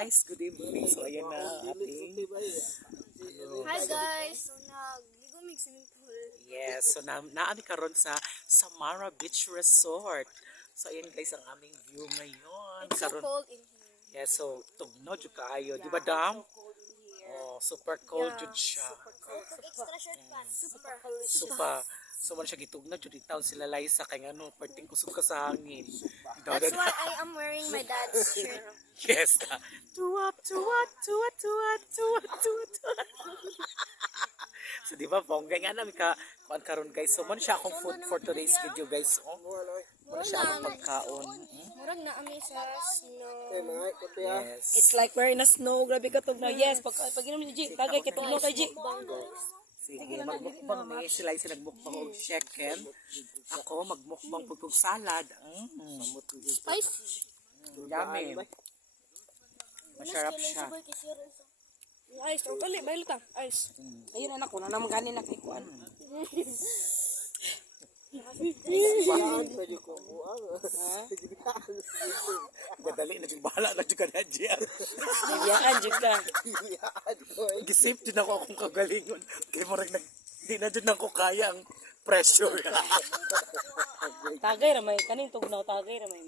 guys, good evening. So ayan na ating Hi guys, so nagligo mig swimming pool. yes, so naami karon sa Samara Beach Resort. So ayan guys ang aming view ngayon. It's so Karon cold in here. yes, so tugno jud kaayo, di ba dam? Oh, super cold jud siya. Extra short pants. Super. So man siya gitugna jud itaw sila Liza kay ano, perting kusog ka sa hangin. That's why I am wearing my dad's shirt. Yes. Tuwap. So di ba bongga nga namin ka kuan karon guys. So man siya akong food for today's video guys. Oh. Muna siya akong pagkaon. Murag na ami sa snow. Yes. It's like we're in a snow. Grabe ka tugnaw. Yes, pag inom ni G, tagay kay tugnaw kay G. Sige, magmukbang ni sila nagmukbang og chicken. Ako magmukbang pugog salad. Spicy. Yummy. Masarap siya. Ice, o kali, bailo ta. Ice. Ayun anak ko, na naman ganin na kay kuan. Gadali na jud bahala na jud ka na diyan. Biyaan jud ka. Gisave din ako akong kagalingon. Kaya murag di na jud nako kaya ang pressure. Tagay ra may kaning tugnaw tagay ra may.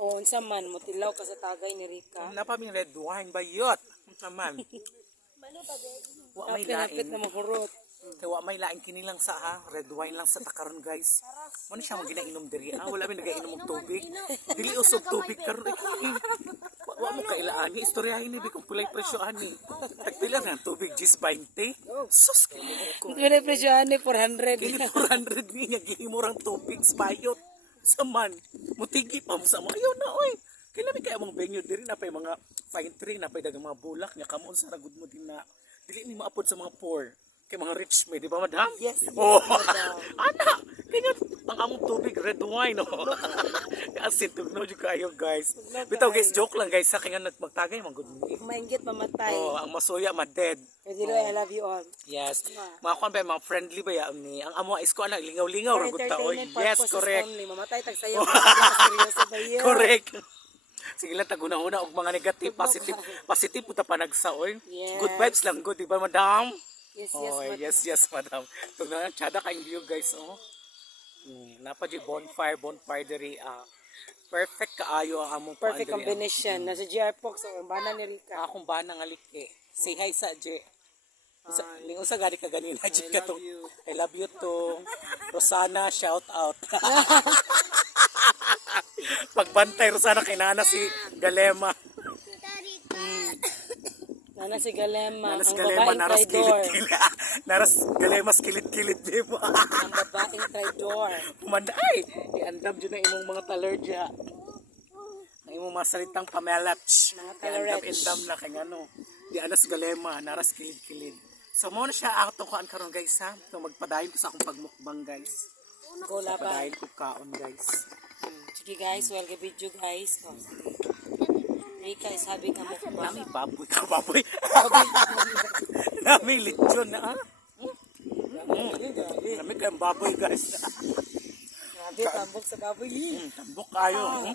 O unsa man mo tilaw ka sa tagay ni Rika. Napaming red wine bayot. Unsa man? Balo pa be. Wa may Pinapit lain. na mahurot. Kaya wa may lain kini lang sa ha. Red wine lang sa takaron guys. Mo siya mo ginainom diri. Wala mi nagainom og tubig. Dili usog tubig karon. Wa mo kailaan ni istoryahin ni kung pulay presyo ani. Tagpila na tubig gis 20. Sus kini ko. Dili presyohan ni 400. Dili 400 ni nga gihimurang tubig bayot. Saman, mutigi pa mo sa mga ayaw na oy. Kailan kaya mong venue diri na pay mga fine tree na pay dagang mga bulak nya kamon sa ragud mo din na dili ni maapod sa mga poor kay mga rich me di ba madam? Yes. Oh. Ana, kaya ang among tubig red wine oh. Asin tugno jud kayo guys. Bitaw guys joke lang guys sa kaya magtagay man gud ni. Mainggit mamatay. Oh, ang masuya ma-dead. Kasi I love you all. Yes. Mga kuan ba mga friendly ba ya ni ang amo is ko ana lingaw-lingaw ra gud ta oy. Yes, correct. Only. Mamatay tag sayo. Seryoso ba yun? Correct. Sige lang taguna-una og mga negative, positive puta pa nagsaoy. Yes. Good vibes lang good, di ba madam? Yes, Oh, yes, madam. Tug na tsada kayong view guys, oh. Napa di bonfire diri perfect kaayo ang among kuan Perfect diri, combination. Nasa GR Fox ang bana ni Rika. Akong bana nga liki. Say hi sa Je. Ning usa gani ka ganina Je ka to. I love you to. Rosana, shout out. Pagbantay Rosana kay nana si Galema. Nana si Galema. Naras Ang Galema, babaeng naras traidor. kilid-kilid. Naras Galema, kilid-kilid di mo. Ang babaeng traidor. Pumanday, iandam dyan na imong mga talerja. Ang imong mga salitang pamelats. Mga talerets. Iandam na kay ano. Di anas Galema, naras kilid-kilid. So mo na siya atong kuan karon guys ha. So magpadayon ko sa akong pagmukbang guys. Go laban. Padayon ko kaon guys. Sige guys, welcome video guys. Oh, sige. Rika is having a mukbang. Nami baboy ka baboy. Nami lechon na ha. Nami kayong baboy guys. Grabe, tambok sa baboy. Tambok kayo.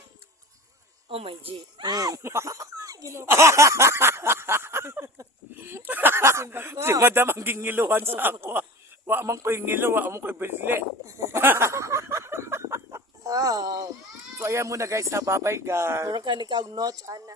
Oh my G. Si madam ang gingiluhan sa ako. Wa man ko ngilo, wa man ko bidli. Oh. So ayan muna guys, bye-bye guys. Mura ka ni kaog notch, ana.